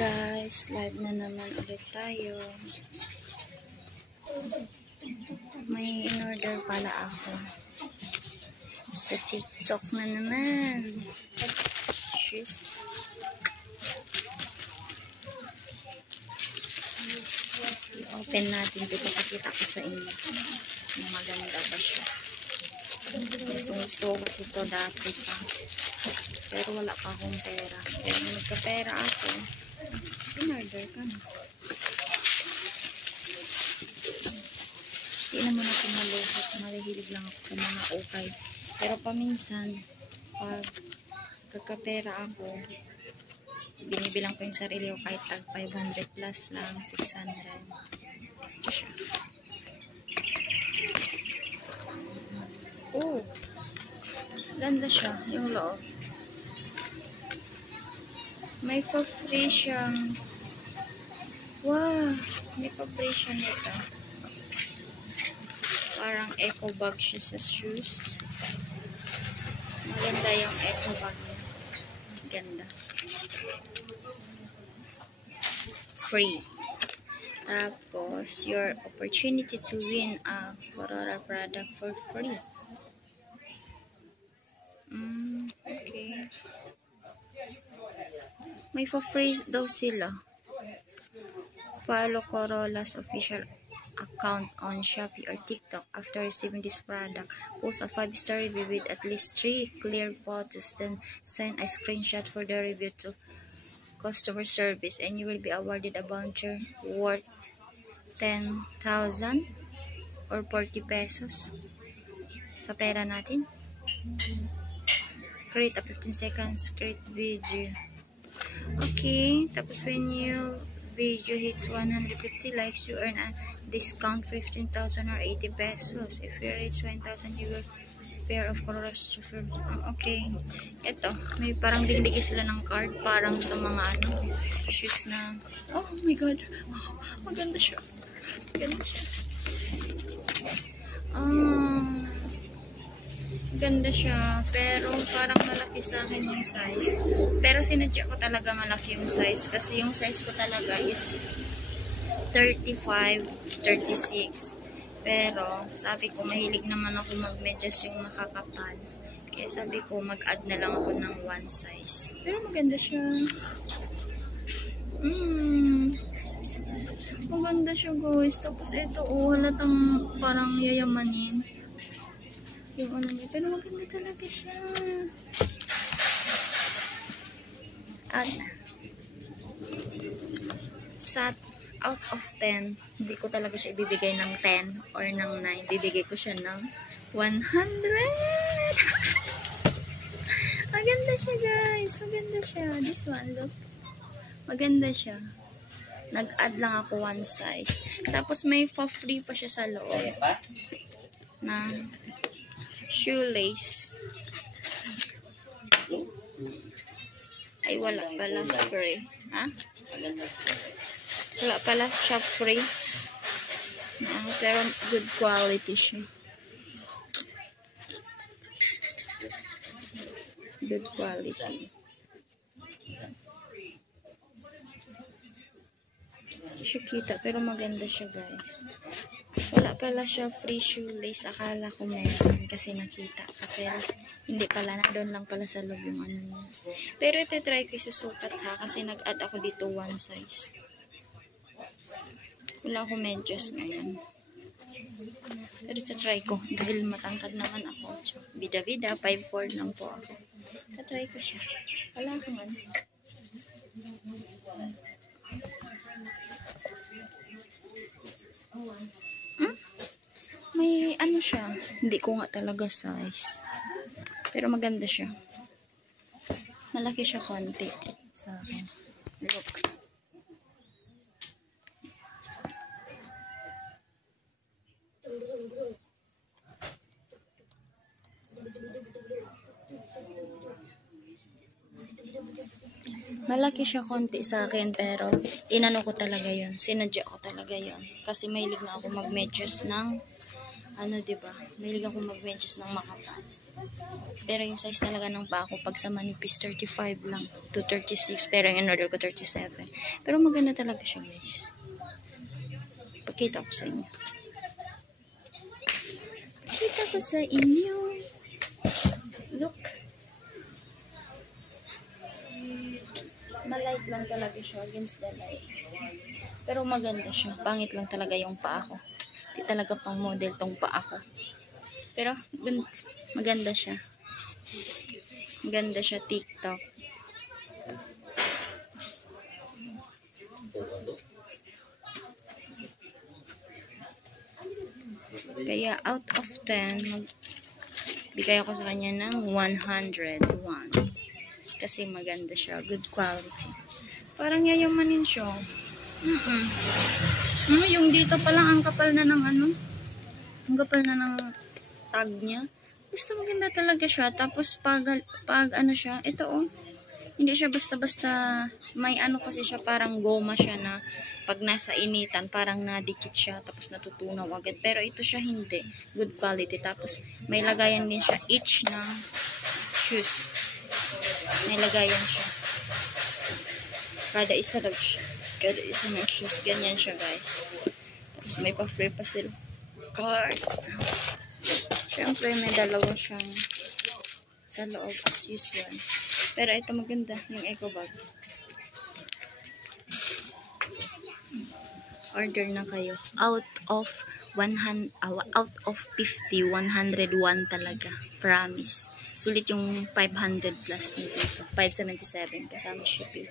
Guys, live na naman ulit tayo. May in-order pala ako sa TikTok na naman. Shoes. I-open natin. Ipapakita ko sa inyo. Maganda ba siya. Gusto ko kasi ito dati pa. Pero wala pa akong pera. Pero nagka-pera ako. In-order ka na. Hindi naman ako maluhot. Mahilig lang ako sa mga okay. Pero paminsan, pag kagka-pera ako, binibilang ko yung sarili ko kahit tag 500 plus lang, 600. Ito siya. Oh! Ganda siya, yung loob. May pa-free siyang. Wow! May pa-free siya nito. Parang eco bag siya sa shoes. Maganda yung eco bag niya. Ganda. Free. Tapos, your opportunity to win a Aurora product for free. Okay. May pa-free daw sila. Follow Corolla's official account on Shopee or TikTok after receiving this product. Post a 5-star review with at least 3 clear photos, then send a screenshot for the review to customer service and you will be awarded a voucher worth 10,000 or 40 pesos sa pera natin. Create a 15 seconds create video. Okay, tapos when your video hits 150 likes, you earn a discount 15,000 or 80 pesos. If you reach 1,000, you will pair of colors. Okay, ito, may parang binibigay sila ng card, parang sa mga shoes na, oh my god, oh, maganda siya. Maganda siya. Ganda siya, pero parang malaki sa akin yung size. Pero sinadya ko talaga malaki yung size kasi yung size ko talaga is 35, 36. Pero sabi ko mahilig naman ako mag-medyas yung makakapal. Kaya sabi ko mag-add na lang ako ng one size. Pero maganda siya. Maganda siya guys. Tapos ito halatang parang yayamanin. Yung niya. Pero maganda talaga siya. At out of 10, hindi ko talaga siya ibibigay ng 10 or ng 9. Bibigay ko siya ng 100. Maganda siya guys. Maganda siya. This one, look. Maganda siya. Nag-add lang ako one size. Tapos may free pa siya sa loob. Na shoelace. Ay, wala pala free. Ha? Wala pala siya free. Pero good quality siya. Good quality. Hindi siya kita, pero maganda siya guys. Wala pala siya free shoelace. Akala ko meron kasi nakita ka. Pero hindi pala. Doon lang pala sa loob yung niya. Pero ito try ko susukat ha. Kasi nag-add ako dito one size. Wala akong medyas ngayon. Pero ito try ko. Dahil matangkad naman ako. Bida-bida. 5'4" lang po ako. Ito try ko siya. Wala akong may siya. Hindi ko nga talaga size. Pero maganda siya. Malaki siya konti sa akin. Look. Malaki siya konti sa akin pero inano ko talaga yun. Sinadya ko talaga yun. Kasi mahilig na ako mag-medyas ng diba? Mahilig ako mag-medyas ng makapal. Pero yung size talaga ng paa ko, pag sa manipis, 35 lang to 36. Pero yung in-order ko, 37. Pero maganda talaga siya, guys. Pakita ko sa inyo. Pakita ko sa inyo. Look. Malight lang talaga siya against the light. Pero maganda siya. Pangit lang talaga yung paa ko. Hindi talaga pang model tong paa ko. Pero maganda siya. Maganda siya, TikTok. Kaya out of 10, bigay ako sa kanya ng 101. Kasi maganda siya. Good quality. Parang yayamanin siya. Yung dito pa lang ang kapal na ng ano. Ang kapal na ng tag niya. Basta maganda talaga siya. Tapos pag ano siya, ito oh. Hindi siya basta-basta, may ano kasi siya, parang goma siya na pag nasa initan, parang nadikit siya, tapos natutunaw agad. Pero ito siya hindi. Good quality. Tapos may lagayan din siya each ng shoes. May lagayan siya. Kada isa lang siya. Kada isa ng shoes. Ganyan siya, guys. Tapos may pa-free pa sila card. Siyempre, may dalawa siyang sa loob as usual. Pero ito maganda, yung eco bag. Order na kayo. Out of 50, 101 talaga. Promise. Sulit yung 500 plus nito. 577 kasama shipping.